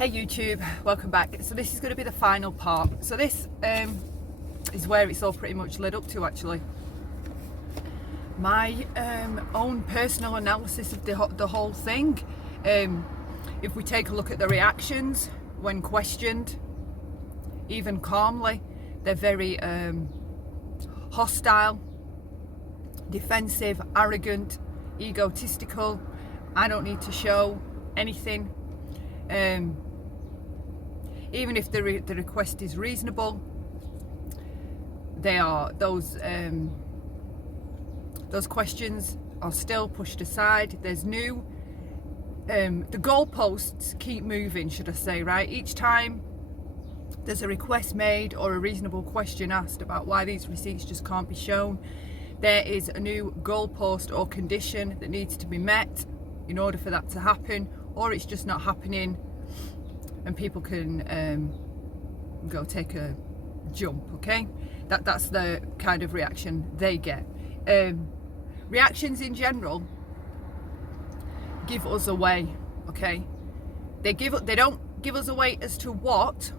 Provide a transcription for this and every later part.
Hey YouTube, welcome back. So this is going to be the final part. So this is where it's all pretty much led up to, actually. My own personal analysis of the whole thing. If we take a look at the reactions when questioned, even calmly, they're very hostile, defensive, arrogant, egotistical. I don't need to show anything. Even if the request is reasonable, those questions are still pushed aside. There's new, the goalposts keep moving, should I say, right? Each time there's a request made or a reasonable question asked about why these receipts just can't be shown, there is a new goalpost or condition that needs to be met in order for that to happen, or it's just not happening and people can go take a jump. Okay, that's the kind of reaction they get. Reactions in general give us away. Okay, they don't give us away as to what,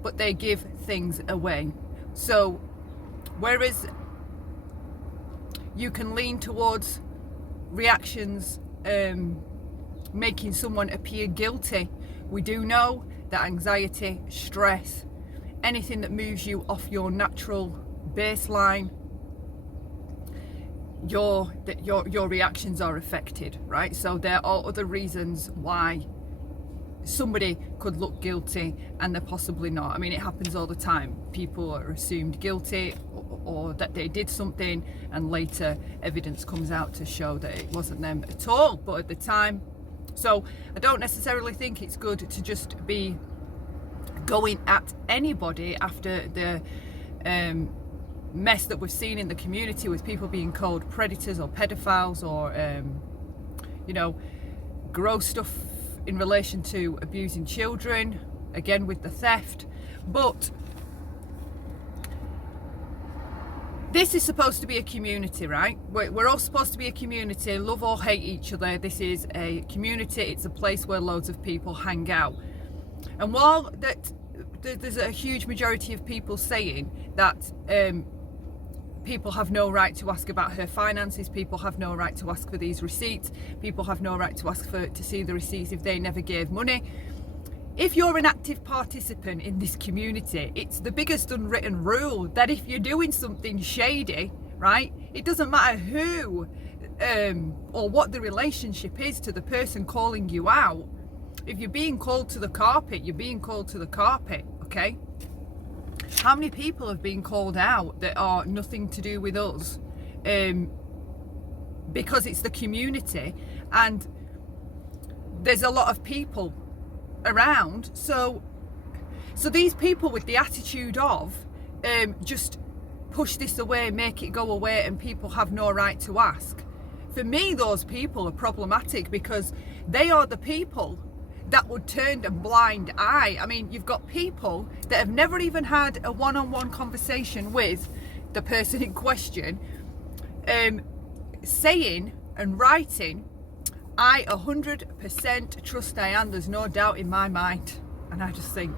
but they give things away. So whereas you can lean towards reactions making someone appear guilty, we do know that anxiety, stress, anything that moves you off your natural baseline, your reactions are affected, right? So there are other reasons why somebody could look guilty and they're possibly not. I mean, it happens all the time. People are assumed guilty or that they did something, and later evidence comes out to show that it wasn't them at all, but at the time. So I don't necessarily think it's good to just be going at anybody after the mess that we've seen in the community with people being called predators or pedophiles or gross stuff in relation to abusing children, again with the theft. But this is supposed to be a community, right? We're all supposed to be a community, love or hate each other. This is a community, it's a place where loads of people hang out. And while there's a huge majority of people saying that people have no right to ask about her finances, people have no right to ask for these receipts, people have no right to ask to see the receipts if they never gave money. If you're an active participant in this community, it's the biggest unwritten rule that if you're doing something shady, right, it doesn't matter who or what the relationship is to the person calling you out. If you're being called to the carpet, you're being called to the carpet, okay? How many people have been called out that are nothing to do with us because it's the community and there's a lot of people around, so these people with the attitude of just push this away, make it go away, and people have no right to ask. For me, those people are problematic because they are the people that would turn a blind eye. I mean, you've got people that have never even had a one-on-one conversation with the person in question, saying and writing, I 100% trust Diane, there's no doubt in my mind. And I just think,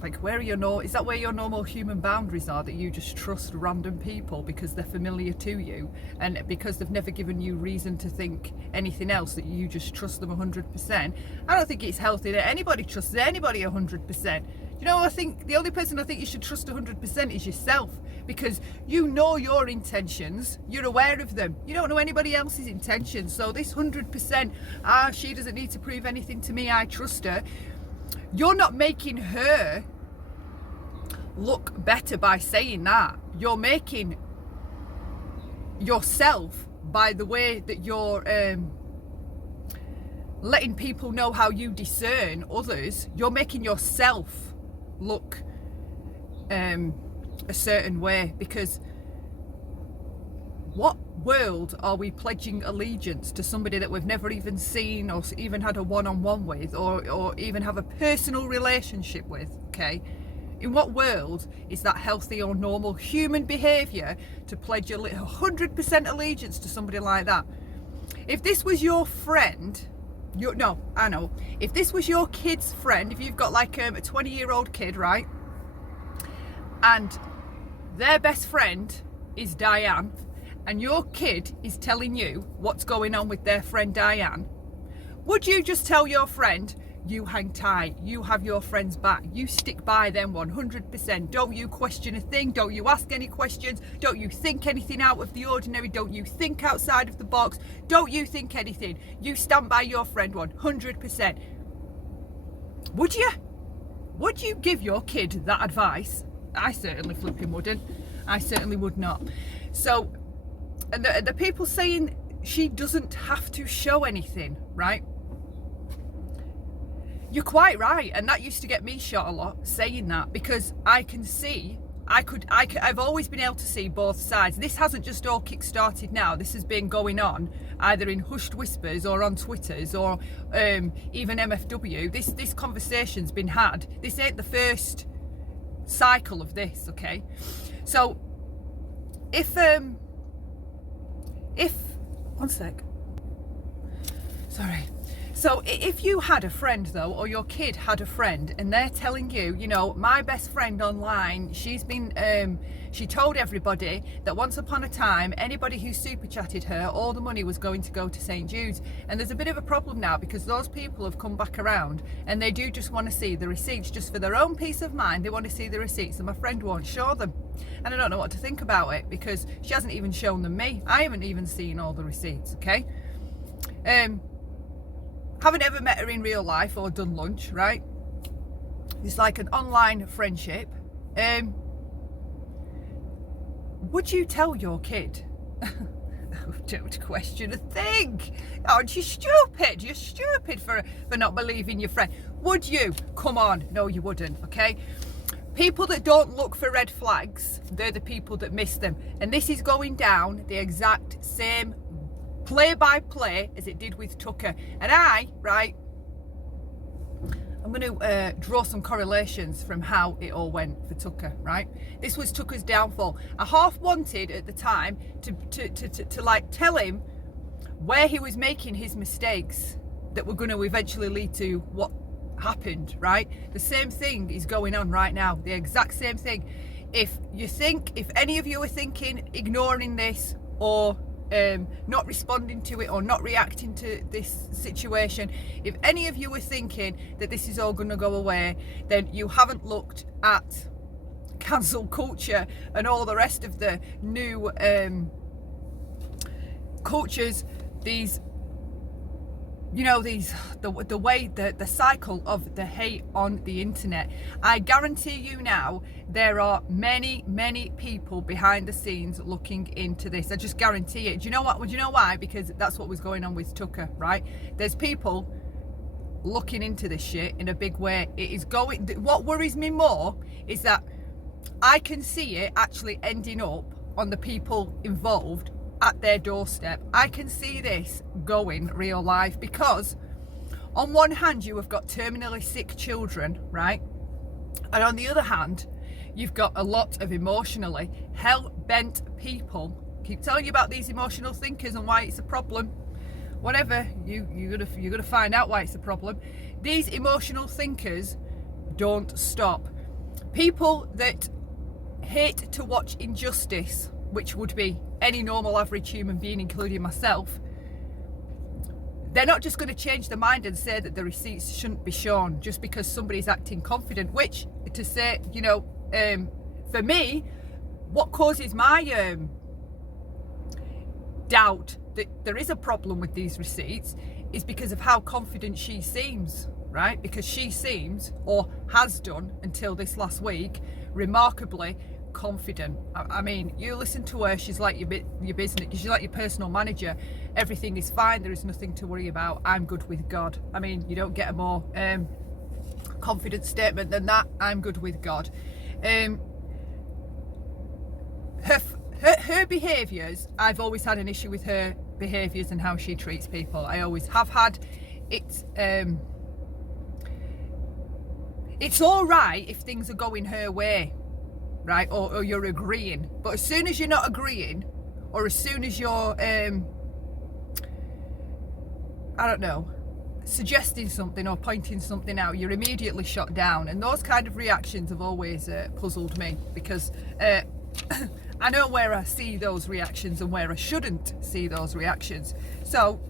like, is that where your normal human boundaries are, that you just trust random people because they're familiar to you and because they've never given you reason to think anything else, that you just trust them 100%? I don't think it's healthy that anybody trusts anybody 100%. You know, I think the only person I think you should trust 100% is yourself, because you know your intentions, you're aware of them. You don't know anybody else's intentions. So this 100%, she doesn't need to prove anything to me, I trust her. You're not making her look better by saying that. You're making yourself, by the way that you're letting people know how you discern others, you're making yourself look a certain way. Because what world are we pledging allegiance to somebody that we've never even seen or even had a one-on-one with or even have a personal relationship with? Okay, in what world is that healthy or normal human behavior to pledge 100% allegiance to somebody like that? If this was your friend, No, I know. If this was your kid's friend, if you've got like a 20-year-old kid, right, and their best friend is Diane, and your kid is telling you what's going on with their friend Diane, would you just tell your friend, you hang tight, you have your friend's back, you stick by them 100%, don't you question a thing, don't you ask any questions, don't you think anything out of the ordinary, don't you think outside of the box, don't you think anything, you stand by your friend 100%. Would you? Would you give your kid that advice? I certainly flipping wouldn't. I certainly would not. So, and the people saying she doesn't have to show anything, right? You're quite right, and that used to get me shot a lot saying that, because I can see, I've always been able to see both sides. This hasn't just all kick-started now. This has been going on either in hushed whispers or on Twitters or even MFW. This conversation's been had. This ain't the first cycle of this, okay? So if one sec, sorry. So if you had a friend though, or your kid had a friend, and they're telling you, you know, my best friend online, she's been, she told everybody that once upon a time, anybody who super chatted her, all the money was going to go to St. Jude's. And there's a bit of a problem now, because those people have come back around and they do just want to see the receipts, just for their own peace of mind. They want to see the receipts, and my friend won't show them. And I don't know what to think about it, because she hasn't even shown them me. I haven't even seen all the receipts, okay? Haven't ever met her in real life or done lunch, right? It's like an online friendship. Would you tell your kid? Don't question a thing. Aren't you stupid? You're stupid for not believing your friend. Would you? Come on. No, you wouldn't, okay? People that don't look for red flags, they're the people that miss them. And this is going down the exact same play by play as it did with Tucker. And I'm going to draw some correlations from how it all went for Tucker, right? This was Tucker's downfall. I half wanted at the time to like tell him where he was making his mistakes that were going to eventually lead to what happened, right? The same thing is going on right now, the exact same thing. If any of you are thinking ignoring this, or not responding to it, or not reacting to this situation, if any of you are thinking that this is all going to go away, then you haven't looked at cancel culture and all the rest of the new cultures, these, you know, the way, the cycle of the hate on the internet. I guarantee you now, there are many people behind the scenes looking into this. I just guarantee it. Do you know what? Well, do you know why? Because that's what was going on with Tucker, right? There's people looking into this shit in a big way. It is going. What worries me more is that I can see it actually ending up on the people involved at their doorstep. I can see this going real life, because on one hand you have got terminally sick children, right? And on the other hand, you've got a lot of emotionally hell-bent people. Keep telling you about these emotional thinkers and why it's a problem. Whatever, you're gonna find out why it's a problem. These emotional thinkers don't stop. People that hate to watch injustice, which would be any normal average human being, including myself, they're not just going to change their mind and say that the receipts shouldn't be shown just because somebody's acting confident. Which, to say, you know, for me, what causes my doubt that there is a problem with these receipts is because of how confident she seems, right? Because she seems, or has done until this last week, remarkably confident. I mean, you listen to her, she's like your business, she's like your personal manager. Everything is fine, there is nothing to worry about, I'm good with God. I mean, you don't get a more confident statement than that. I'm good with God. Her behaviours, I've always had an issue with her behaviours and how she treats people. I always have had. It's all right if things are going her way, right, or you're agreeing, but as soon as you're not agreeing, or as soon as you're I don't know, suggesting something or pointing something out, you're immediately shot down. And those kind of reactions have always puzzled me, because I know where I see those reactions and where I shouldn't see those reactions. So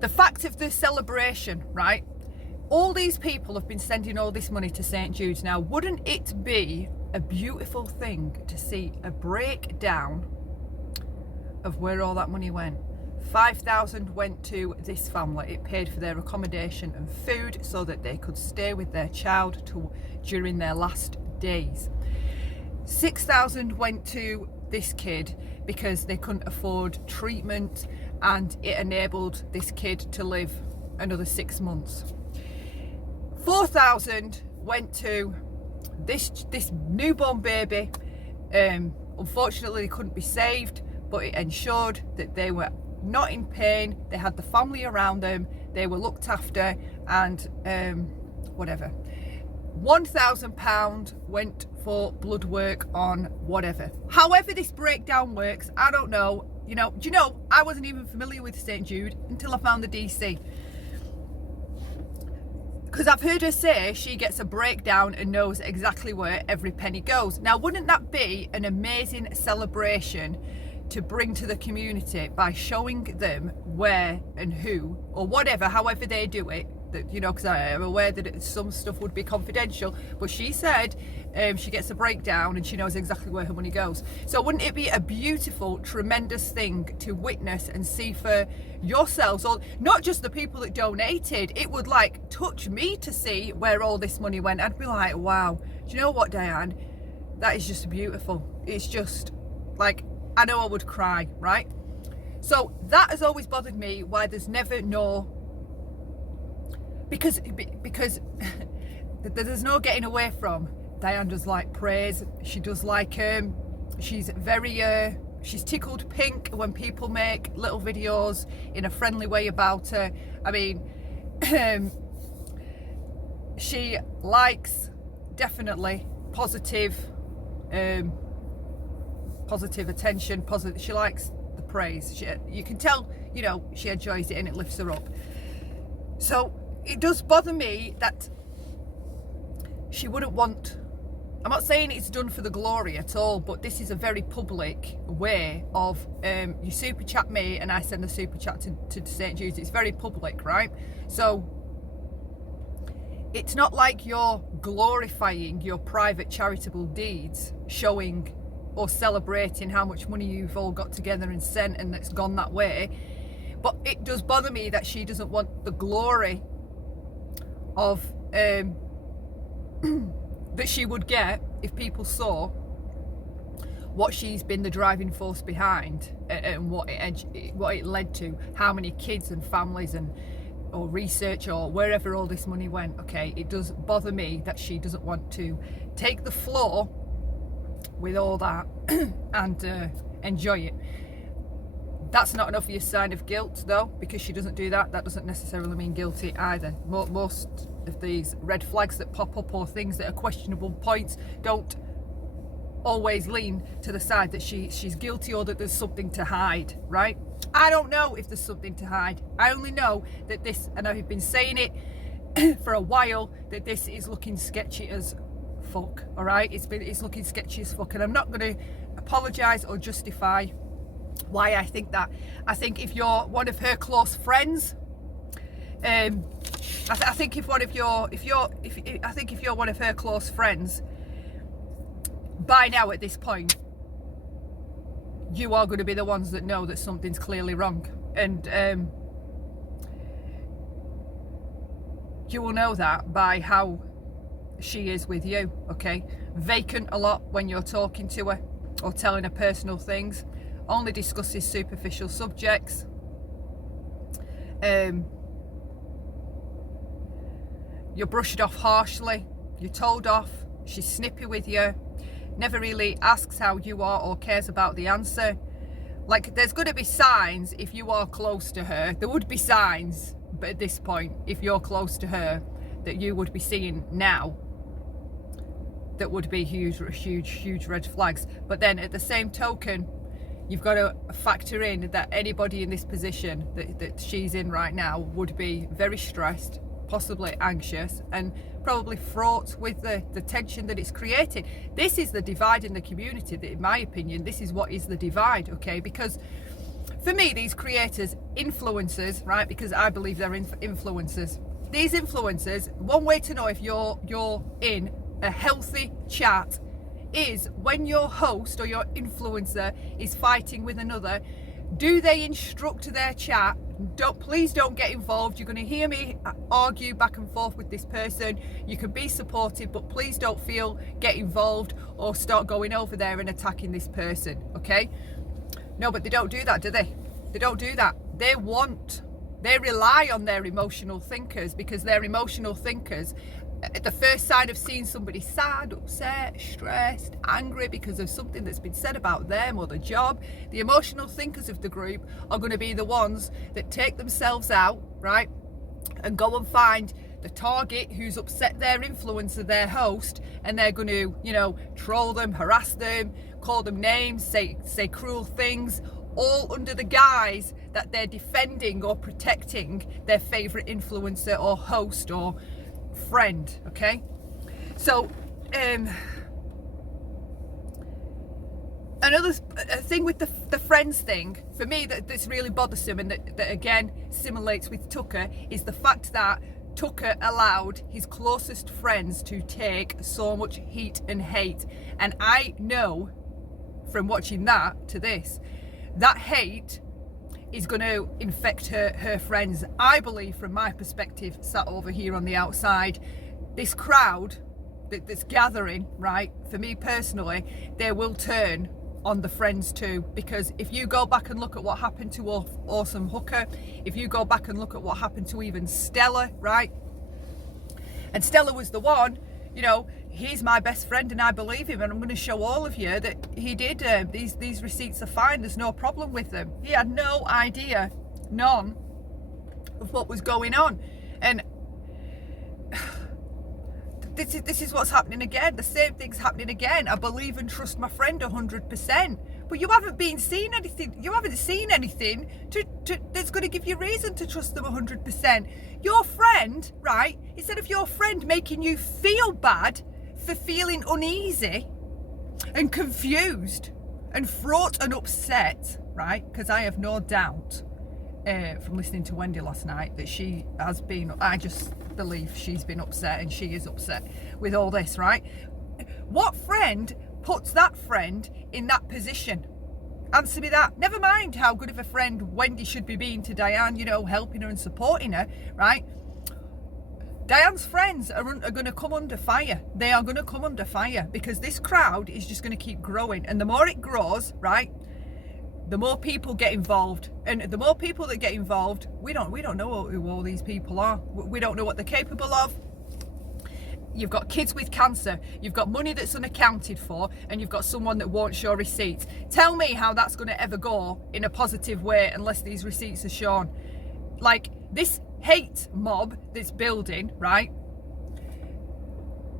the fact of the celebration, right? All these people have been sending all this money to St. Jude's. Now, wouldn't it be a beautiful thing to see a breakdown of where all that money went? 5,000 went to this family. It paid for their accommodation and food so that they could stay with their child during their last days. 6,000 went to this kid because they couldn't afford treatment, and it enabled this kid to live another 6 months. 4,000 went to this newborn baby. Unfortunately, they couldn't be saved, but it ensured that they were not in pain, they had the family around them, they were looked after, and whatever. £1,000 went for blood work on whatever. However this breakdown works, I don't know. Do you know, I wasn't even familiar with St. Jude until I found the DC. Because I've heard her say she gets a breakdown and knows exactly where every penny goes. Now, wouldn't that be an amazing celebration to bring to the community by showing them where and who, or whatever, however they do it, that, because I am aware that some stuff would be confidential, but she said she gets a breakdown and she knows exactly where her money goes. So wouldn't it be a beautiful, tremendous thing to witness and see for yourselves, or not just the people that donated? It would touch me to see where all this money went. I'd be like, wow, do you know what, Diane, that is just beautiful. It's just I know I would cry, right? So that has always bothered me, why there's never because there's no getting away from. Diane does like praise. She does she's very she's tickled pink when people make little videos in a friendly way about her. I mean, she likes definitely positive attention, positive. She likes the praise. You can tell, she enjoys it and it lifts her up. So it does bother me that she wouldn't want. I'm not saying it's done for the glory at all, but this is a very public way of you super chat me and I send a super chat to St. Jude's. It's very public, right? So it's not like you're glorifying your private charitable deeds, showing or celebrating how much money you've all got together and sent and that's gone that way. But it does bother me that she doesn't want the glory of that she would get if people saw what she's been the driving force behind, and what it led to, how many kids and families or research or wherever all this money went. Okay, it does bother me that she doesn't want to take the floor with all that and enjoy it. That's not an obvious sign of guilt though, because she doesn't do that. That doesn't necessarily mean guilty either. Most of these red flags that pop up, or things that are questionable points, don't always lean to the side that she's guilty or that there's something to hide, right? I don't know if there's something to hide. I only know that this, and I've been saying it for a while, that this is looking sketchy as fuck. All right, it's looking sketchy as fuck, and I'm not going to apologise or justify why I think that. I think if you're one of her close friends, I think if you're one of her close friends, by now at this point, you are going to be the ones that know that something's clearly wrong, and you will know that by how she is with you. Okay, vacant a lot when you're talking to her or telling her personal things, only discusses superficial subjects. You're brushed off harshly, you're told off, she's snippy with you, never really asks how you are or cares about the answer. There's going to be signs if you are close to her. There would be signs, but at this point, if you're close to her, that you would be seeing now, that would be huge red flags. But then at the same token, you've got to factor in that anybody in this position that she's in right now would be very stressed, possibly anxious, and probably fraught with the tension that it's creating. This is the divide in the community, that in my opinion, this is what is the divide, okay? Because for me, these creators, influencers, right, because I believe they're influencers, these influencers, one way to know if you're in a healthy chat is when your host or your influencer is fighting with another. Do they instruct their chat? Please don't get involved. You're going to hear me argue back and forth with this person. You can be supportive, but please don't get involved or start going over there and attacking this person, okay? No, but they don't do that, do they? They don't do that. They rely on their emotional thinkers, because they're emotional thinkers. At the first sign of seeing somebody sad, upset, stressed, angry because of something that's been said about them or the job, the emotional thinkers of the group are going to be the ones that take themselves out, right, and go and find the target who's upset their influencer, their host, and they're going to, you know, troll them, harass them, call them names, say cruel things, all under the guise that they're defending or protecting their favorite influencer or host or friend, okay? So another thing with the friends thing for me that's really bothersome, and that again simulates with Tucker, is the fact that Tucker allowed his closest friends to take so much heat and hate. And I know from watching that to this, that hate is going to infect her friends. I believe, from my perspective, sat over here on the outside, this crowd that's gathering, right, for me personally, they will turn on the friends too. Because if you go back and look at what happened to Awesome Hooker, if you go back and look at what happened to even Stella, right, and Stella was the one, you know, he's my best friend and I believe him, and I'm going to show all of you that he did, these receipts are fine, there's no problem with them. He had no idea, none, of what was going on. And this is what's happening again. The same thing's happening again. I believe and trust my friend 100%. But you haven't seen anything that's going to give you reason to trust them 100%. Your friend, right, instead of your friend making you feel bad for feeling uneasy and confused and fraught and upset, right, because I have no doubt from listening to Wendy last night that she has been, I just believe she's been upset, and she is upset with all this, right? What friend puts that friend in that position? Answer me that. Never mind how good of a friend Wendy should be being to Diane, you know, helping her and supporting her, right? Diane's friends are going to come under fire. They are going to come under fire, because this crowd is just going to keep growing. And the more it grows, right, the more people get involved. And the more people that get involved, we don't know who all these people are. We don't know what they're capable of. You've got kids with cancer, you've got money that's unaccounted for, and you've got someone that won't show receipts. Tell me how that's going to ever go in a positive way unless these receipts are shown. Like, this hate mob that's building, right,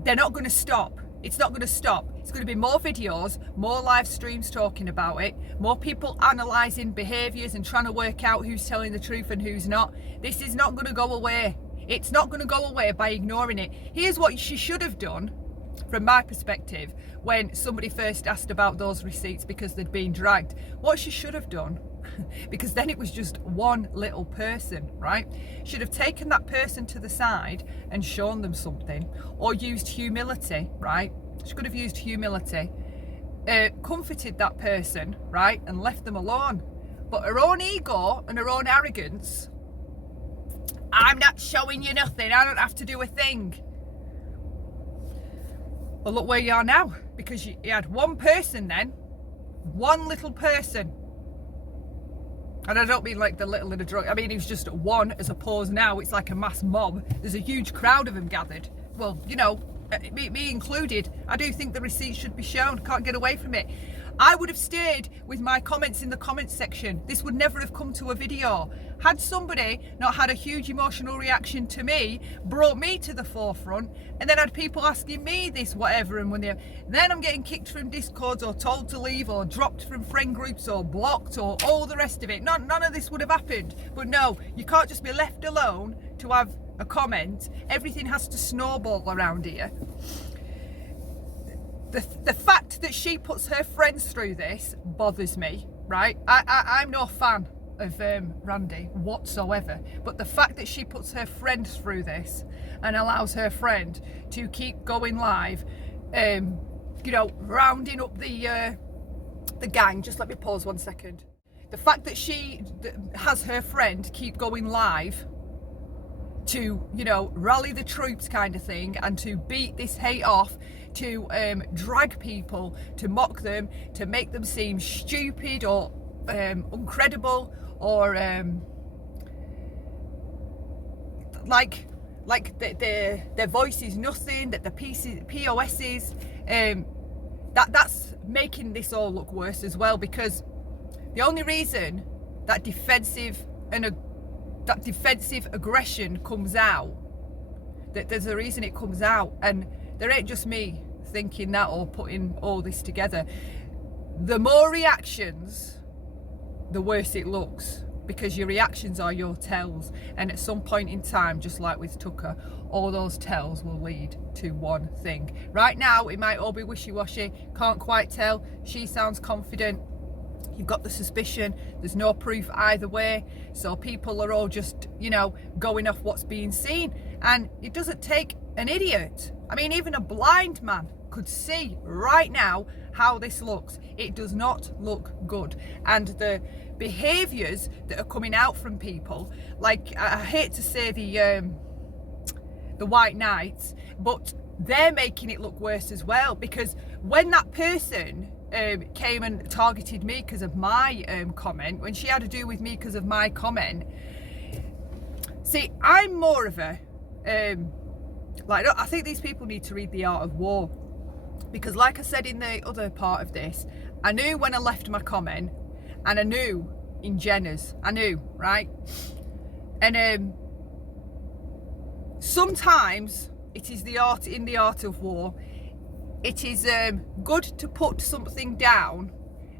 they're not going to stop. It's not going to stop. It's going to be more videos, more live streams talking about it, more people analysing behaviours and trying to work out who's telling the truth and who's not. This is not going to go away. It's not going to go away by ignoring it. Here's what she should have done, from my perspective, when somebody first asked about those receipts because they'd been dragged. What she should have done, because then it was just one little person, right? Should have taken that person to the side and shown them something, or used humility, right? She could have used humility, comforted that person, right, and left them alone. But her own ego and her own arrogance, I'm not showing you nothing, I don't have to do a thing. Well, look where you are now, because you had one person then, one little person. And I don't mean like the little in a drug, I mean it was just one, as opposed now it's like a mass mob. There's a huge crowd of them gathered. Well, you know, me included. I do think the receipts should be shown, can't get away from it. I would have stayed with my comments in the comments section. This would never have come to a video. Had somebody not had a huge emotional reaction to me, brought me to the forefront, and then had people asking me this, whatever, and then I'm getting kicked from Discords or told to leave or dropped from friend groups or blocked or all the rest of it. None of this would have happened. But no, you can't just be left alone to have a comment. Everything has to snowball around here. The fact that she puts her friends through this bothers me, right? I'm no fan of Randy whatsoever, but the fact that she puts her friends through this and allows her friend to keep going live, rounding up the gang. Just let me pause 1 second. The fact that she has her friend keep going live to, rally the troops kind of thing, and to beat this hate off, to drag people, to mock them, to make them seem stupid or uncredible, or like their voice is nothing, that the POSs, that's making this all look worse as well, because the only reason that defensive aggression comes out, that there's a reason it comes out, and there ain't just me thinking that or putting all this together. The more reactions, the worse it looks, because your reactions are your tells, and at some point in time, just like with Tucker, all those tells will lead to one thing. Right now it might all be wishy-washy, can't quite tell. She sounds confident, you've got the suspicion, there's no proof either way, so people are all just going off what's being seen. And it doesn't take an idiot, I mean even a blind man could see right now how this looks. It does not look good, and the behaviours that are coming out from people, like, I hate to say the white knights, but they're making it look worse as well, because when that person came and targeted me because of my comment, when she had to do with me because of my comment, see, I'm more of a I think these people need to read The Art of War, because like I said in the other part of this, I knew when I left my comment, and I knew in Jenna's, I knew, right? And sometimes it is in the art of war, it is good to put something down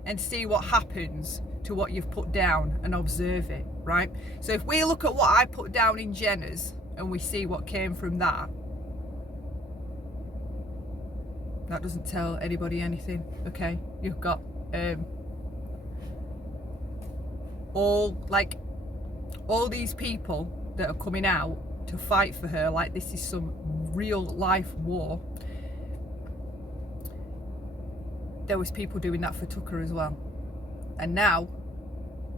and see what happens to what you've put down and observe it, right? So if we look at what I put down in Jenna's and we see what came from that doesn't tell anybody anything, okay? You've got all these people that are coming out to fight for her like this is some real life war. There was people doing that for Tucker as well, and now,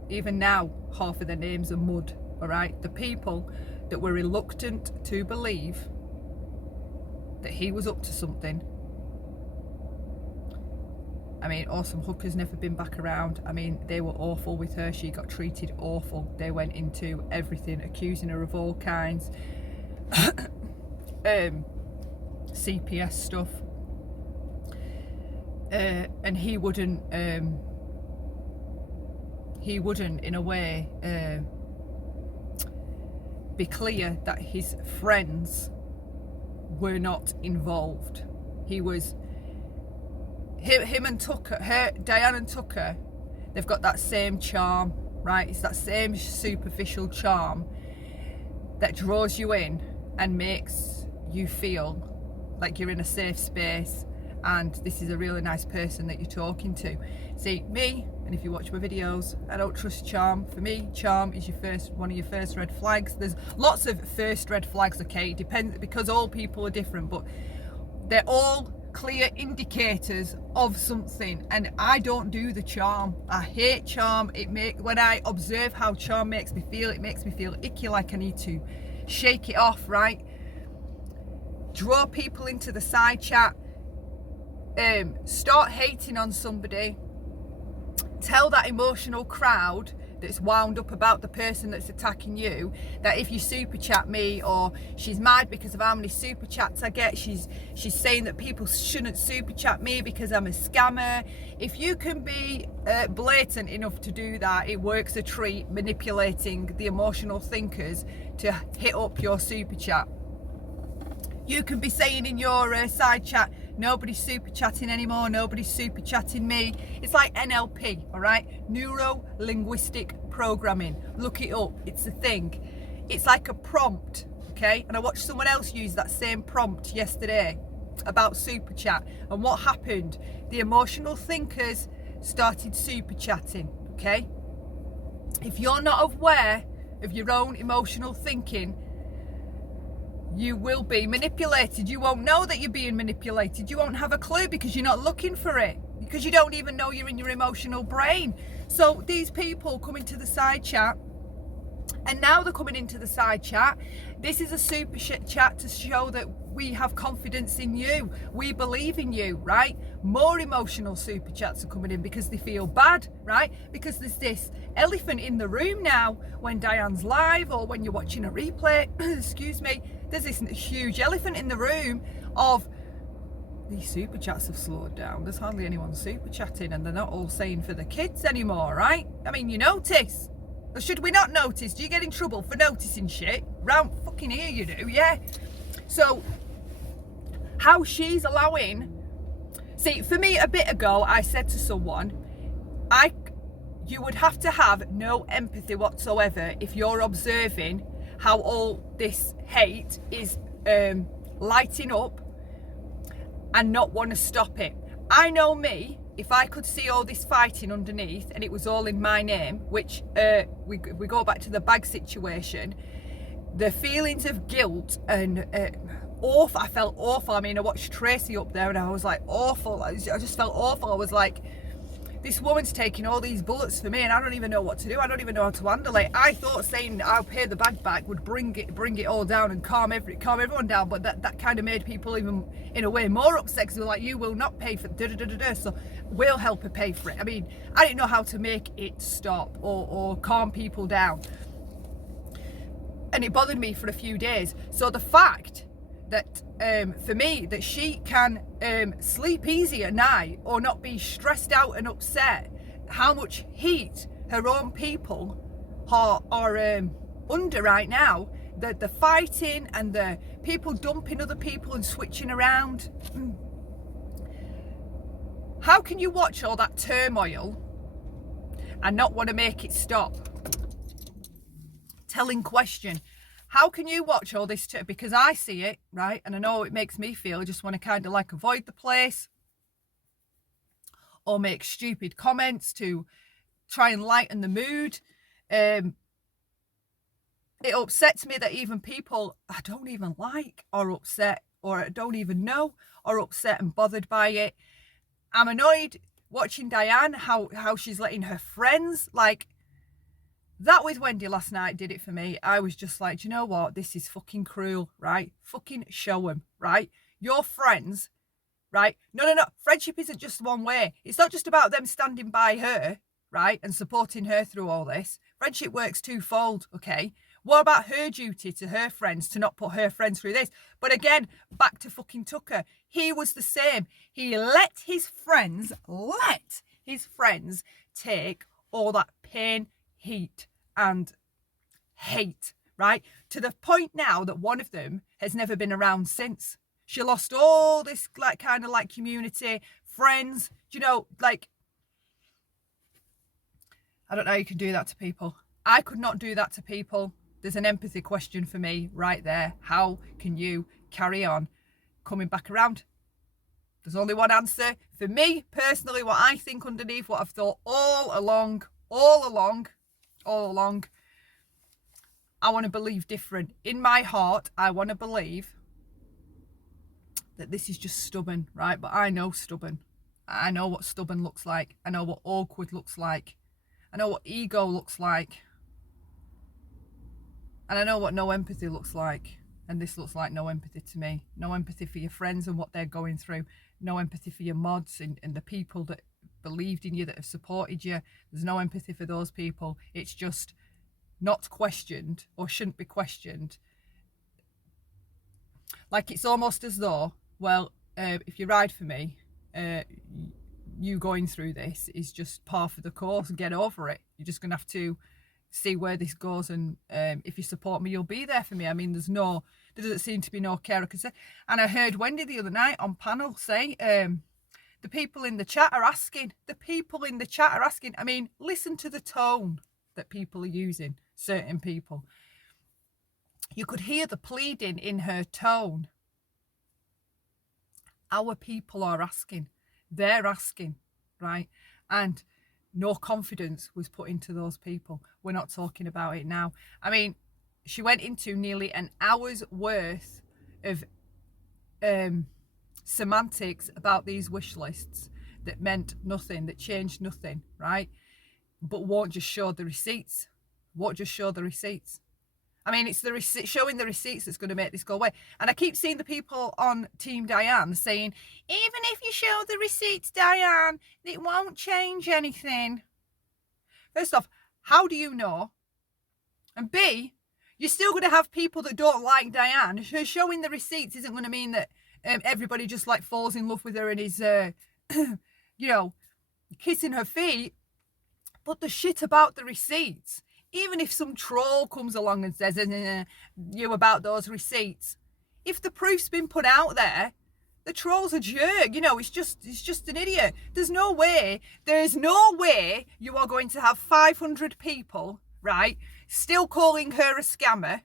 even now, half of their names are mud. All right, the people that were reluctant to believe that he was up to something. I mean, Awesome Hooker's never been back around. I mean, they were awful with her. She got treated awful. They went into everything, accusing her of all kinds CPS stuff, and he wouldn't in a way be clear that his friends were not involved. He was him and Tucker, Diane and Tucker, they've got that same charm, right? It's that same superficial charm that draws you in and makes you feel like you're in a safe space and this is a really nice person that you're talking to. See, me, and if you watch my videos, I don't trust charm. For me, charm is one of your first red flags. There's lots of first red flags, okay? It depends, because all people are different, but they're all clear indicators of something, and I don't do the charm. I hate charm. When I observe how charm makes me feel, it makes me feel icky, like I need to shake it off, right? Draw people into the side chat, start hating on somebody, tell that emotional crowd that's wound up about the person that's attacking you, that if you super chat me, or she's mad because of how many super chats I get, she's saying that people shouldn't super chat me because I'm a scammer. If you can be blatant enough to do that, it works a treat manipulating the emotional thinkers to hit up your super chat. You can be saying in your side chat, nobody's super chatting anymore, nobody's super chatting me. It's like NLP, all right? Neuro linguistic programming. Look it up, it's a thing. It's like a prompt, okay? And I watched someone else use that same prompt yesterday about super chat. And what happened? The emotional thinkers started super chatting, okay? If you're not aware of your own emotional thinking, you will be manipulated. You won't know that you're being manipulated. You won't have a clue because you're not looking for it, because you don't even know you're in your emotional brain. So these people come into the side chat, and now they're coming into the side chat. This is a super chat to show that we have confidence in you. We believe in you, right? More emotional super chats are coming in because they feel bad, right? Because there's this elephant in the room now when Diane's live or when you're watching a replay, excuse me, there's this huge elephant in the room of these super chats have slowed down. There's hardly anyone super chatting, and they're not all saying for the kids anymore, right? I mean, you notice. Or should we not notice? Do you get in trouble for noticing shit? Round fucking here you do, yeah? So, how she's allowing... See, for me, a bit ago, I said to someone, you would have to have no empathy whatsoever if you're observing how all this hate is lighting up and not want to stop it. I know me, if I could see all this fighting underneath and it was all in my name, which we go back to the bag situation, the feelings of guilt and awful, I felt awful. I mean, I watched Tracy up there and I was like awful. I just felt awful. I was like, this woman's taking all these bullets for me and I don't even know what to do. I don't even know how to handle it. I thought saying I'll pay the bag back would bring it all down and calm everyone down, but that kind of made people even in a way more upset, because they were like, you will not pay for it, so we'll help her pay for it. I mean, I didn't know how to make it stop or calm people down, and it bothered me for a few days. So the fact that for me, that she can sleep easy at night or not be stressed out and upset how much heat her own people are under right now, the fighting and the people dumping other people and switching around. How can you watch all that turmoil and not want to make it stop? Telling question. How can you watch all this? Because I see it, right? And I know it makes me feel I just want to kind of like avoid the place or make stupid comments to try and lighten the mood. It upsets me that even people I don't even like are upset, or I don't even know are upset and bothered by it. I'm annoyed watching Diane, how she's letting her friends, like, that with Wendy last night did it for me. I was just like, do you know what? This is fucking cruel, right? Fucking show them, right? Your friends, right? No. Friendship isn't just one way. It's not just about them standing by her, right? And supporting her through all this. Friendship works twofold, okay? What about her duty to her friends to not put her friends through this? But again, back to fucking Tucker. He was the same. He let his friends take all that pain, heat and hate, right? To the point now that one of them has never been around since. She lost all this like kind of like community, friends, you know, like, I don't know how you can do that to people. I could not do that to people. There's an empathy question for me right there. How can you carry on coming back around? There's only one answer. For me, personally, what I think underneath, what I've thought all along, I want to believe different. In my heart, I want to believe that this is just stubborn, right? But I know stubborn. I know what stubborn looks like. I know what awkward looks like. I know what ego looks like. And I know what no empathy looks like. And this looks like no empathy to me. No empathy for your friends and what they're going through. No empathy for your mods and the people that believed in you, that have supported you. There's no empathy for those people. It's just not questioned, or shouldn't be questioned. Like, it's almost as though, well, if you ride for me, you going through this is just par for the course, and get over it. You're just going to have to see where this goes, and if you support me, you'll be there for me. I mean, there doesn't seem to be no care or concern. And I heard Wendy the other night on panel say, the people in the chat are asking. I mean, listen to the tone that people are using, certain people. You could hear the pleading in her tone. Our people are asking. They're asking, right? And no confidence was put into those people. We're not talking about it now. I mean, she went into nearly an hour's worth of semantics about these wish lists that meant nothing, that changed nothing, right? But won't just show the receipts. I mean, it's the showing the receipts that's going to make this go away. And I keep seeing the people on Team Diane saying, even if you show the receipts, Diane, it won't change anything. First off, how do you know? And B, you're still going to have people that don't like Diane. Showing the receipts isn't going to mean that everybody just like falls in love with her and is, you know, kissing her feet. But the shit about the receipts, even if some troll comes along and says, you about those receipts, if the proof's been put out there, the troll's a jerk. You know, it's just an idiot. There is no way you are going to have 500 people, right, still calling her a scammer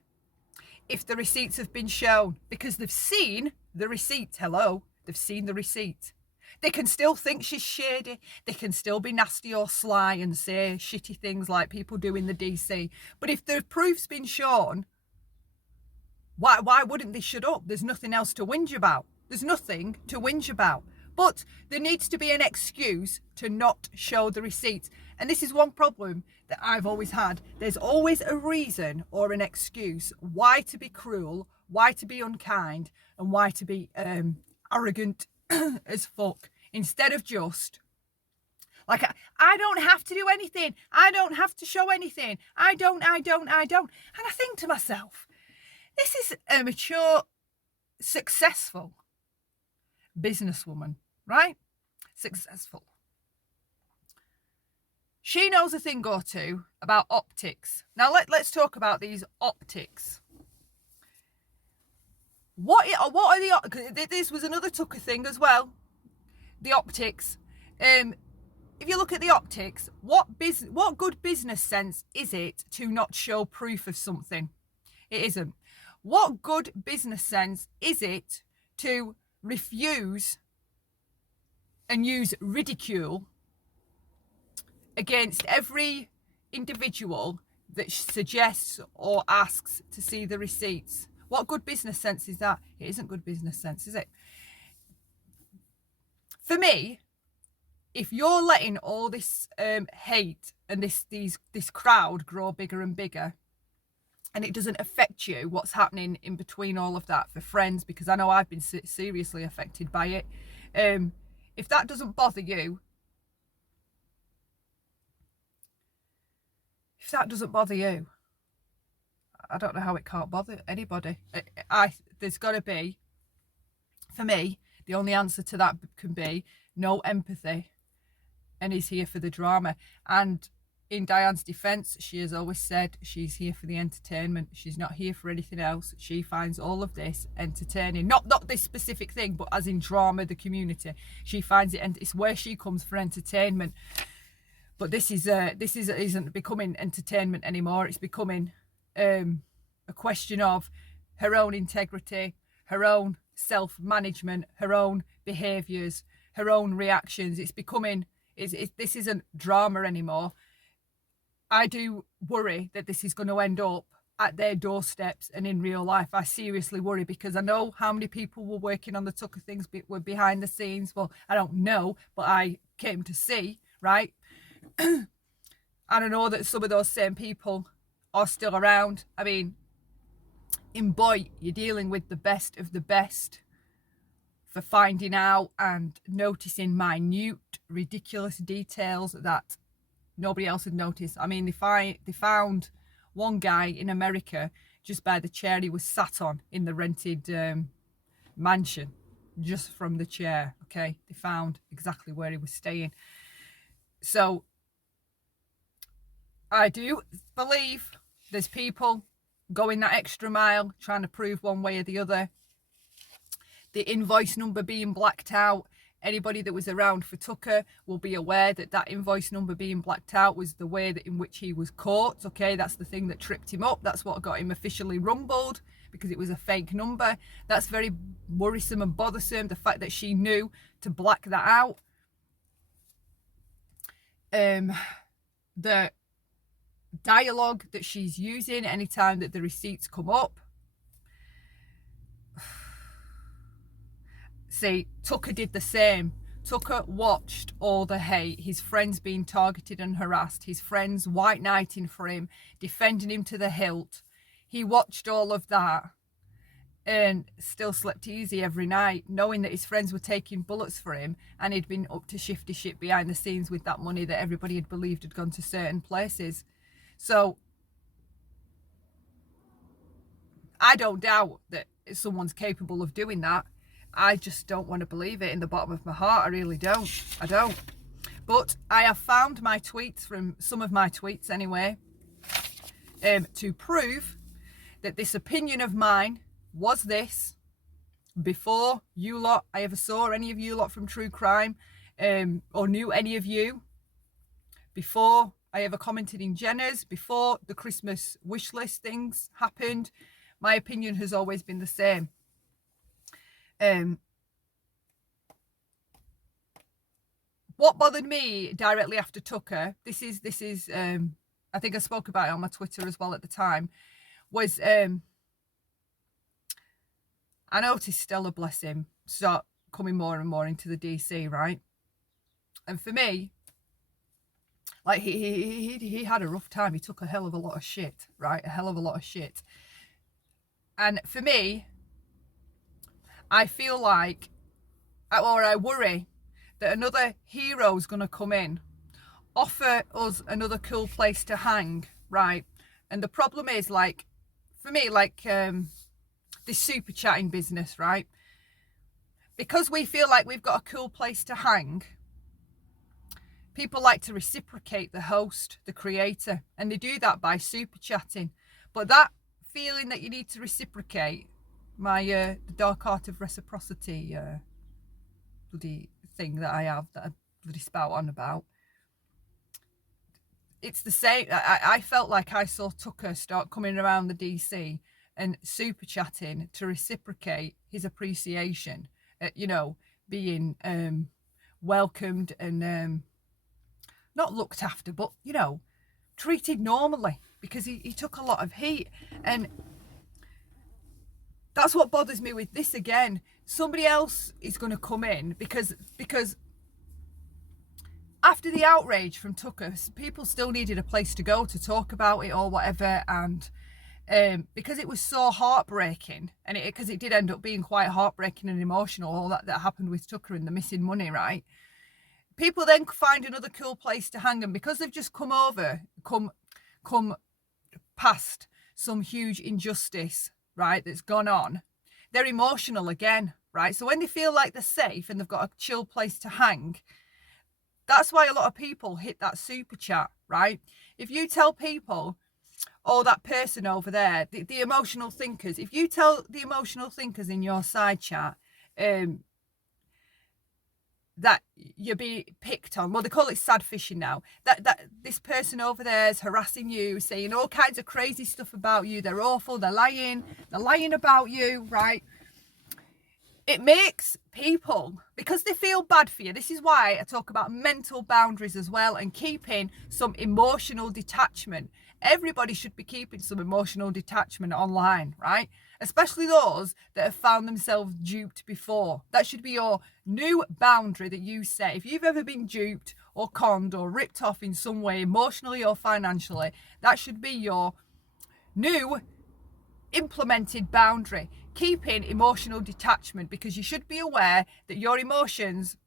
if the receipts have been shown, because they've seen the receipt. Hello, they've seen the receipt. They can still think she's shady. They can still be nasty or sly and say shitty things like people do in the DC. But if the proof's been shown, why wouldn't they shut up? There's nothing else to whinge about. But there needs to be an excuse to not show the receipts. And this is one problem that I've always had. There's always a reason or an excuse why to be cruel, why to be unkind, and why to be arrogant as fuck, instead of just like, I don't have to do anything, I don't have to show anything, I don't. And I think to myself, this is a mature, successful businesswoman, right? Successful. She knows a thing or two about optics. Now let's talk about these optics. What are the, this was another Tucker thing as well, the optics. If you look at the optics, what good business sense is it to not show proof of something? It isn't. What good business sense is it to refuse and use ridicule against every individual that suggests or asks to see the receipts? What good business sense is that? It isn't good business sense, is it? For me, if you're letting all this hate and this crowd grow bigger and bigger, and it doesn't affect you, what's happening in between all of that for friends, because I know I've been seriously affected by it. If that doesn't bother you, I don't know how it can't bother anybody. There's got to be, for me, the only answer to that can be no empathy, and he's here for the drama. And in Diane's defence, she has always said she's here for the entertainment. She's not here for anything else. She finds all of this entertaining. Not this specific thing, but as in drama, the community. She finds it, and it's where she comes for entertainment. But this isn't becoming entertainment anymore. It's becoming a question of her own integrity, her own self-management, her own behaviours, her own reactions. It's becoming, this isn't drama anymore. I do worry that this is going to end up at their doorsteps and in real life. I seriously worry, because I know how many people were working on the Tucker things, were behind the scenes. Well, I don't know, but I came to see, right? And I know that some of those same people are still around. I mean, in Boy, you're dealing with the best of the best for finding out and noticing minute, ridiculous details that nobody else had noticed. I mean, they found one guy in America just by the chair he was sat on in the rented mansion, just from the chair. Okay, they found exactly where he was staying. So I do believe there's people going that extra mile, trying to prove one way or the other. The invoice number being blacked out. Anybody that was around for Tucker will be aware that that invoice number being blacked out was the way that in which he was caught. Okay, that's the thing that tripped him up. That's what got him officially rumbled, because it was a fake number. That's very worrisome and bothersome, the fact that she knew to black that out. The dialogue that she's using anytime that the receipts come up. See, Tucker did the same. Tucker watched all the hate, his friends being targeted and harassed, his friends white knighting for him, defending him to the hilt. He watched all of that and still slept easy every night, knowing that his friends were taking bullets for him, and he'd been up to shifty shit behind the scenes with that money that everybody had believed had gone to certain places. So I don't doubt that someone's capable of doing that. I just don't want to believe it in the bottom of my heart. I really don't. I don't. But I have found my tweets, from some of my tweets anyway, to prove that this opinion of mine was this before you lot, I ever saw any of you lot from True Crime, or knew any of you, before I ever commented in Jenner's, before the Christmas wish list things happened. My opinion has always been the same. What bothered me directly after Tucker, this is I think I spoke about it on my Twitter as well at the time, was I noticed Stella, bless him, start coming more and more into the DC, right? And for me, like, he had a rough time. He took a hell of a lot of shit, right? A hell of a lot of shit. And for me, I feel like, or I worry, that another hero's going to come in, offer us another cool place to hang, right? And the problem is, like, for me, like, this super chatting business, right? Because we feel like we've got a cool place to hang, people like to reciprocate the host, the creator, and they do that by super chatting. But that feeling that you need to reciprocate, the dark art of reciprocity bloody thing that I have, that I bloody spout on about, it's the same. I felt like I saw Tucker start coming around the DC and super chatting to reciprocate his appreciation, being welcomed and not looked after, but treated normally, because he took a lot of heat. And that's what bothers me with this again. Somebody else is going to come in, because after the outrage from Tucker, people still needed a place to go to talk about it or whatever. And because it was so heartbreaking, and because it did end up being quite heartbreaking and emotional, all that happened with Tucker and the missing money, right? People then find another cool place to hang them, because they've just come past some huge injustice, right, that's gone on. They're emotional again, right? So when they feel like they're safe and they've got a chill place to hang, that's why a lot of people hit that super chat, right? If you tell people, oh, that person over there, the emotional thinkers, if you tell the emotional thinkers in your side chat that you're being picked on, well, they call it sad fishing now, that this person over there is harassing you, saying all kinds of crazy stuff about you, they're awful, they're lying about you, right? It makes people, because they feel bad for you. This is why I talk about mental boundaries as well, and keeping some emotional detachment. Everybody should be keeping some emotional detachment online, right? Especially those that have found themselves duped before. That should be your new boundary that you set. If you've ever been duped or conned or ripped off in some way, emotionally or financially, that should be your new implemented boundary, keeping emotional detachment, because you should be aware that your emotions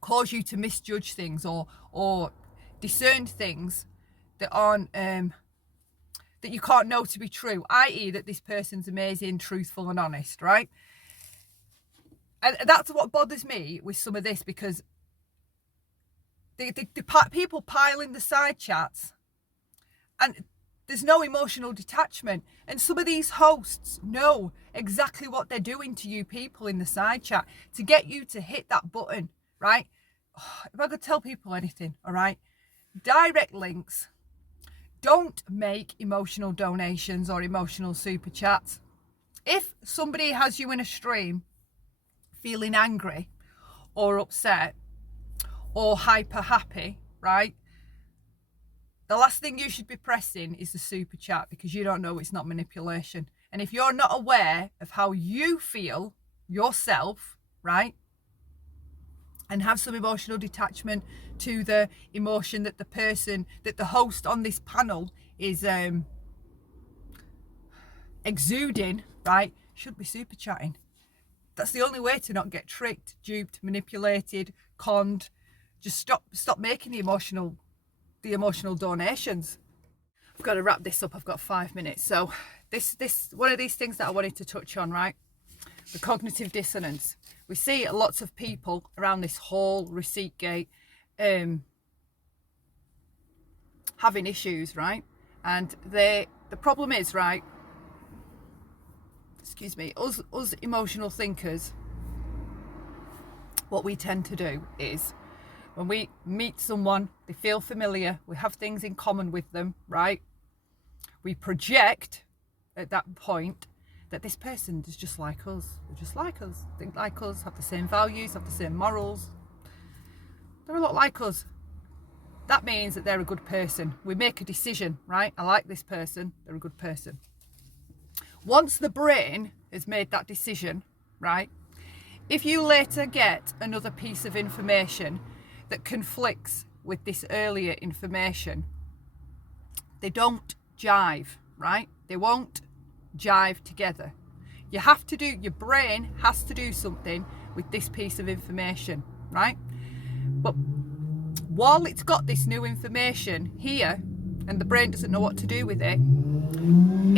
cause you to misjudge things or discern things that aren't that you can't know to be true, i.e. that this person's amazing, truthful and honest, right? And that's what bothers me with some of this, because the people pile in the side chats and there's no emotional detachment. And some of these hosts know exactly what they're doing to you people in the side chat to get you to hit that button, right? If I could tell people anything, all right? Direct links. Don't make emotional donations or emotional super chats. If somebody has you in a stream feeling angry or upset or hyper happy, right? The last thing you should be pressing is the super chat, because you don't know it's not manipulation. And if you're not aware of how you feel yourself, right, and have some emotional detachment to the emotion that the host on this panel is exuding, right, should be super chatting. That's the only way to not get tricked, duped, manipulated, conned. Just stop making the emotional donations. I've got to wrap this up. I've got 5 minutes. So this one of these things that I wanted to touch on, right? The cognitive dissonance. We see lots of people around this whole receipt gate having issues, right? And the problem is, right, excuse me, us emotional thinkers, what we tend to do is when we meet someone, they feel familiar, we have things in common with them, right? We project at that point that this person is just like us. They're just like us, think like us, have the same values, have the same morals. They're a lot like us. That means that they're a good person. We make a decision, right? I like this person, they're a good person. Once the brain has made that decision, right? If you later get another piece of information that conflicts with this earlier information, they don't jive, right? They won't jive together. Your brain has to do something with this piece of information, right? But while it's got this new information here and the brain doesn't know what to do with it,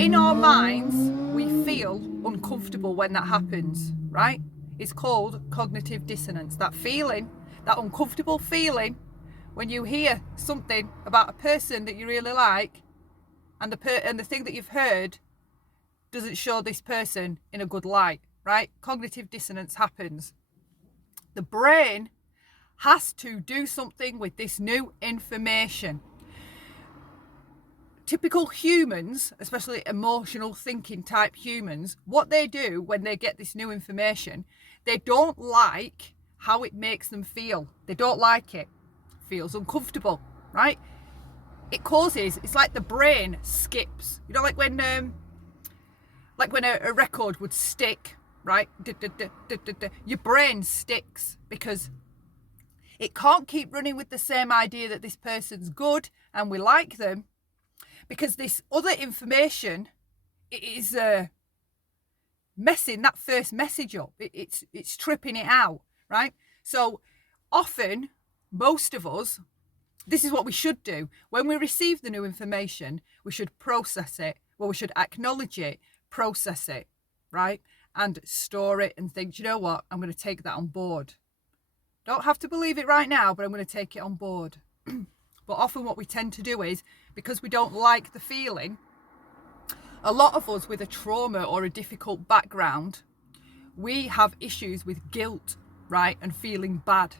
in our minds, we feel uncomfortable when that happens, right? It's called cognitive dissonance. That feeling, that uncomfortable feeling when you hear something about a person that you really like and the thing that you've heard doesn't show this person in a good light, right? Cognitive dissonance happens. The brain has to do something with this new information. Typical humans, especially emotional thinking type humans, what they do when they get this new information, they don't like how it makes them feel. They don't like it. Feels uncomfortable, right? It's like the brain skips. You know, like when a record would stick, right? Your brain sticks because it can't keep running with the same idea that this person's good and we like them, because this other information is messing that first message up. It's tripping it out, right? So often, most of us, this is what we should do. When we receive the new information, we should process it. Well, we should acknowledge it, process it, right? And store it and think, you know what? I'm going to take that on board. Don't have to believe it right now, but I'm going to take it on board. But often what we tend to do is, because we don't like the feeling, a lot of us with a trauma or a difficult background, we have issues with guilt, right? And feeling bad.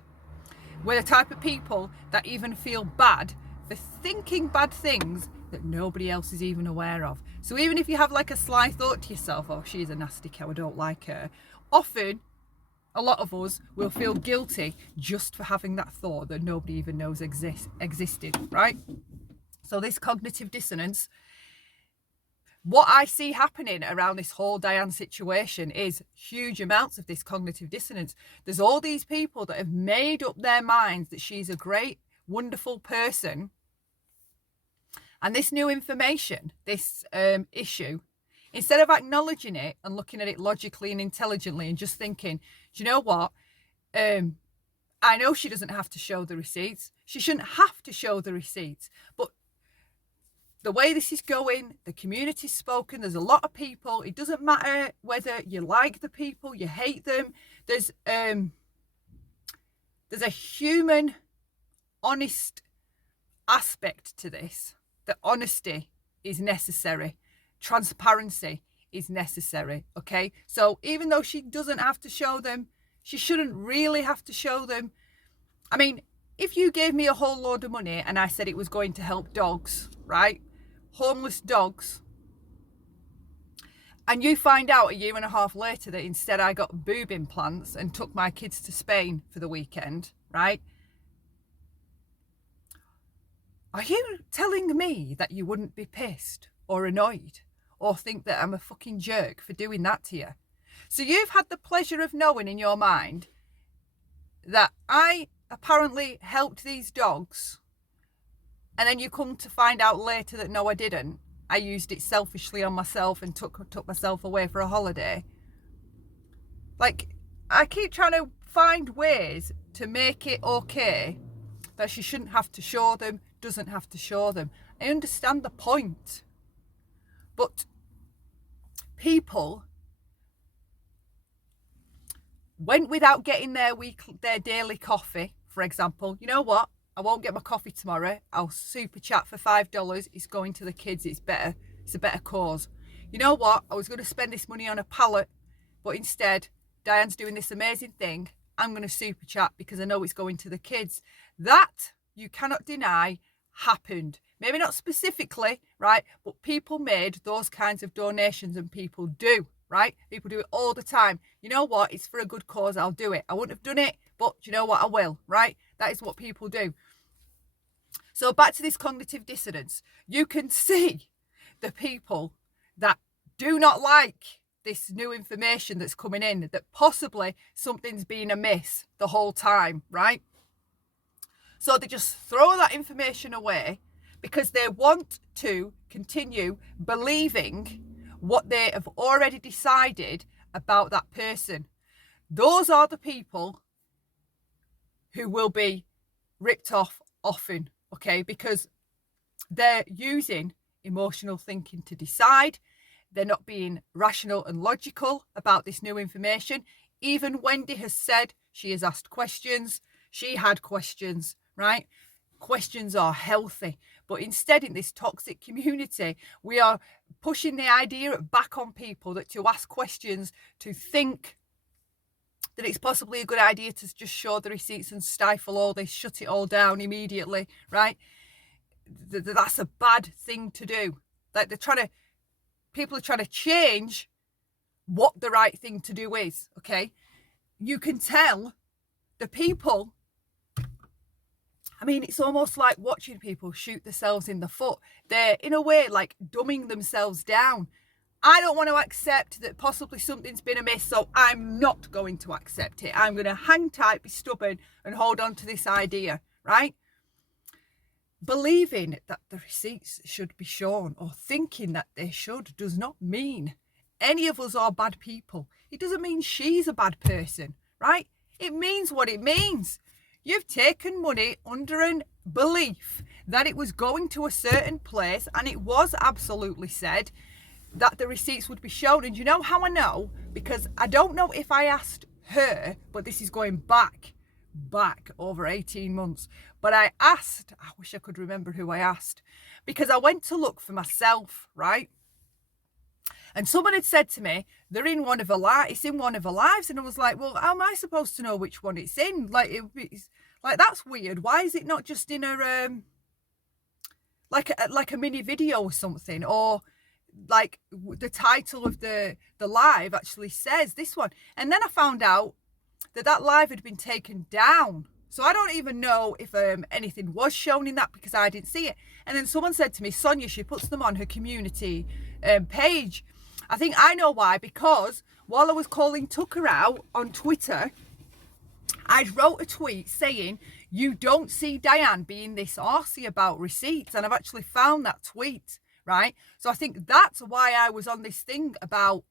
We're the type of people that even feel bad for thinking bad things that nobody else is even aware of. So even if you have like a sly thought to yourself, oh, she's a nasty cow, I don't like her, often a lot of us will feel guilty just for having that thought that nobody even knows existed, right? So this cognitive dissonance, what I see happening around this whole Diane situation is huge amounts of this cognitive dissonance. There's all these people that have made up their minds that she's a great, wonderful person. And this new information, this issue, Instead of acknowledging it and looking at it logically and intelligently and just thinking, do you know what? I know she doesn't have to show the receipts. She shouldn't have to show the receipts. But the way this is going, the community's spoken, there's a lot of people. It doesn't matter whether you like the people, you hate them. There's a human, honest aspect to this. That honesty is necessary. Transparency is necessary, okay? So even though she doesn't have to show them, she shouldn't really have to show them. I mean, if you gave me a whole load of money and I said it was going to help dogs, right? Homeless dogs. And you find out a year and a half later that instead I got boob implants and took my kids to Spain for the weekend, right? Are you telling me that you wouldn't be pissed or annoyed or think that I'm a fucking jerk for doing that to you? So you've had the pleasure of knowing in your mind that I apparently helped these dogs, and then you come to find out later that no, I didn't. I used it selfishly on myself and took myself away for a holiday. Like, I keep trying to find ways to make it okay that she shouldn't have to show them, doesn't have to show them. I understand the point. But people went without getting their daily coffee, for example. You know what? I won't get my coffee tomorrow. I'll super chat for $5. It's going to the kids. It's better. It's a better cause. You know what? I was going to spend this money on a pallet, but instead, Diane's doing this amazing thing. I'm going to super chat because I know it's going to the kids. That, you cannot deny, happened. Maybe not specifically, right? But people made those kinds of donations, and people do, right? People do it all the time. You know what? It's for a good cause. I'll do it. I wouldn't have done it, but you know what? I will, right? That is what people do. So back to this cognitive dissonance. You can see the people that do not like this new information that's coming in, that possibly something's been amiss the whole time, right? So they just throw that information away because they want to continue believing what they have already decided about that person. Those are the people who will be ripped off often, okay? Because they're using emotional thinking to decide. They're not being rational and logical about this new information. Even Wendy has said she has asked questions. She had questions, right? Questions are healthy. But instead, in this toxic community, we are pushing the idea back on people that to ask questions, to think that it's possibly a good idea to just show the receipts and stifle all this, shut it all down immediately, right? That's a bad thing to do. Like people are trying to change what the right thing to do is, okay? You can tell the people, I mean, it's almost like watching people shoot themselves in the foot. They're, in a way, like dumbing themselves down. I don't want to accept that possibly something's been amiss, so I'm not going to accept it. I'm going to hang tight, be stubborn, and hold on to this idea, right? Believing that the receipts should be shown or thinking that they should does not mean any of us are bad people. It doesn't mean she's a bad person, right? It means what it means. You've taken money under a belief that it was going to a certain place, and it was absolutely said that the receipts would be shown. And you know how I know? Because I don't know if I asked her, but this is going back over 18 months. But I wish I could remember who I asked, because I went to look for myself, right? And someone had said to me, they're in one of her lives, it's in one of her lives. And I was like, well, how am I supposed to know which one it's in? Like, it's like, that's weird. Why is it not just in her, like a mini video or something? Or like the title of the live actually says this one. And then I found out that live had been taken down. So I don't even know if anything was shown in that, because I didn't see it. And then someone said to me, Sonia, she puts them on her community page. I think I know why, because while I was calling Tucker out on Twitter, I wrote a tweet saying, you don't see Diane being this arsey about receipts. And I've actually found that tweet, right? So I think that's why I was on this thing about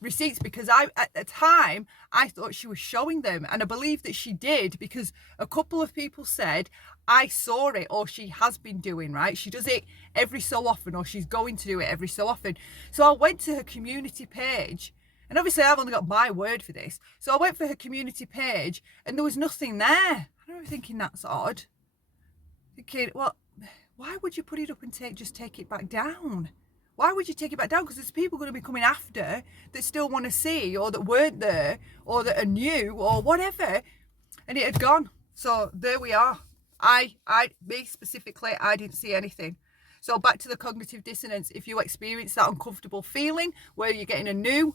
receipts, because at the time I thought she was showing them, and I believe that she did, because a couple of people said I saw it, or she has been doing, right? She does it every so often, or she's going to do it every so often. So I went to her community page, and obviously I've only got my word for this. So I went for her community page and there was nothing there. I remember thinking, that's odd. Thinking, well, why would you put it up and just take it back down? Why would you take it back down? Because there's people going to be coming after that still want to see, or that weren't there, or that are new, or whatever. And it had gone. So there we are. Me specifically, I didn't see anything. So back to the cognitive dissonance. If you experience that uncomfortable feeling where you're getting a new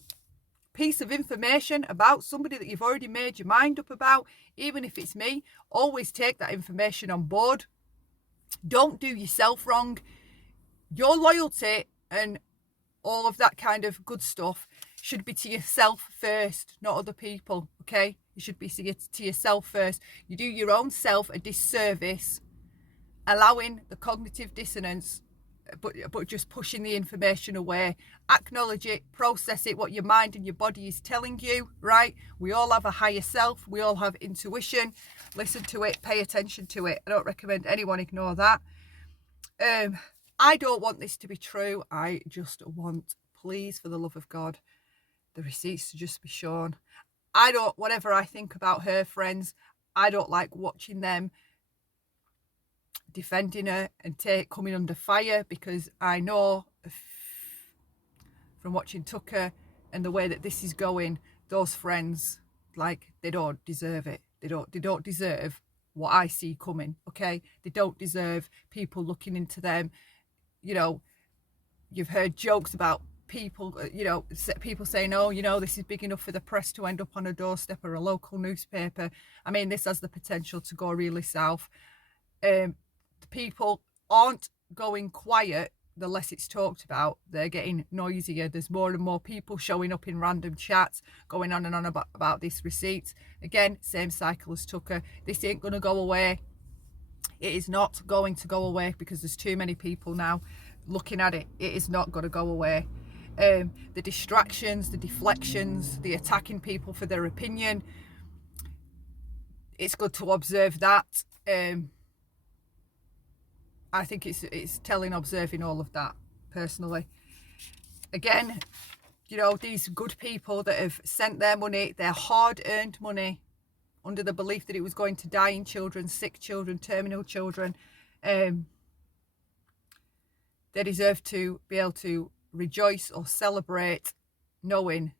piece of information about somebody that you've already made your mind up about, even if it's me, always take that information on board. Don't do yourself wrong. Your loyalty and all of that kind of good stuff should be to yourself first, not other people, okay? It should be to yourself first. You do your own self a disservice, allowing the cognitive dissonance, but just pushing the information away. Acknowledge it, process it, what your mind and your body is telling you, right? We all have a higher self. We all have intuition. Listen to it, pay attention to it. I don't recommend anyone ignore that. I don't want this to be true. I just want, please, for the love of God, the receipts to just be shown. Whatever I think about her friends, I don't like watching them defending her and coming under fire, because I know from watching Tucker and the way that this is going, those friends, like, they don't deserve it. They don't deserve what I see coming, okay? They don't deserve people looking into them. You know, you've heard jokes about people, people saying, oh, this is big enough for the press to end up on a doorstep or a local newspaper. I mean, this has the potential to go really south. People aren't going quiet the less it's talked about. They're getting noisier. There's more and more people showing up in random chats, going on and on about this receipt. Again, same cycle as Tucker. This ain't going to go away. It is not going to go away, because there's too many people now looking at it. It is not going to go away. The distractions, the deflections, the attacking people for their opinion, it's good to observe that. I think it's telling, observing all of that, personally. Again, these good people that have sent their money, their hard-earned money, under the belief that it was going to dying children, sick children, terminal children, they deserve to be able to rejoice or celebrate, knowing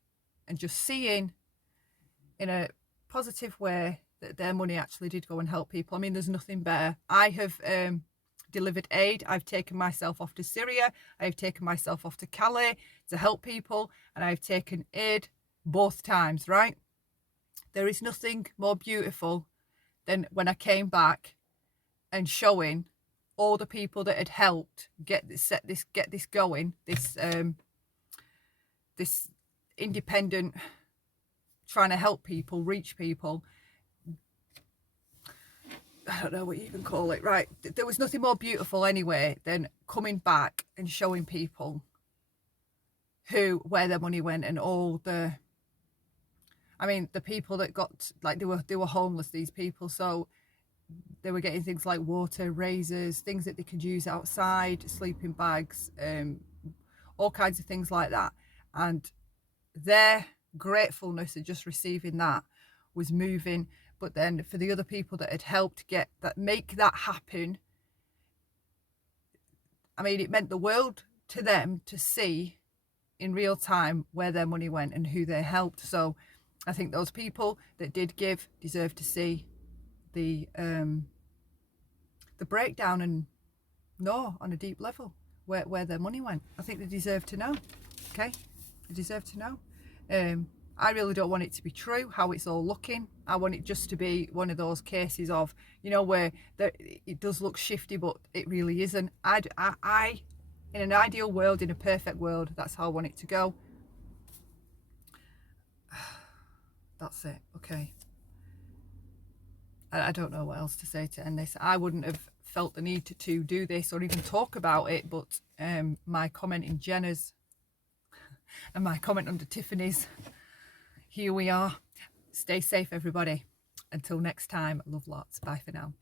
and just seeing in a positive way that their money actually did go and help people. I mean, there's nothing better. I have delivered aid. I've taken myself off to Syria. I've taken myself off to Calais to help people, and I've taken aid both times, right? There is nothing more beautiful than when I came back and showing all the people that had helped get this going, this independent, trying to help people, reach people. I don't know what you even call it, right? There was nothing more beautiful anyway than coming back and showing people where their money went, and all the people that got, like, they were homeless, these people, so they were getting things like water, razors, things that they could use outside, sleeping bags, all kinds of things like that. And their gratefulness at just receiving that was moving. But then for the other people that had helped make that happen, I mean, it meant the world to them to see in real time where their money went and who they helped. So I think those people that did give deserve to see the breakdown and know on a deep level where their money went. I think they deserve to know. Okay, they deserve to know. I really don't want it to be true, how it's all looking. I want it just to be one of those cases of, where it does look shifty, but it really isn't. I, in an ideal world, in a perfect world, that's how I want it to go. That's it, okay. I don't know what else to say to end this. I wouldn't have felt the need to do this or even talk about it, but my comment in Jenna's and my comment under Tiffany's, here we are. Stay safe, everybody. Until next time, love lots. Bye for now.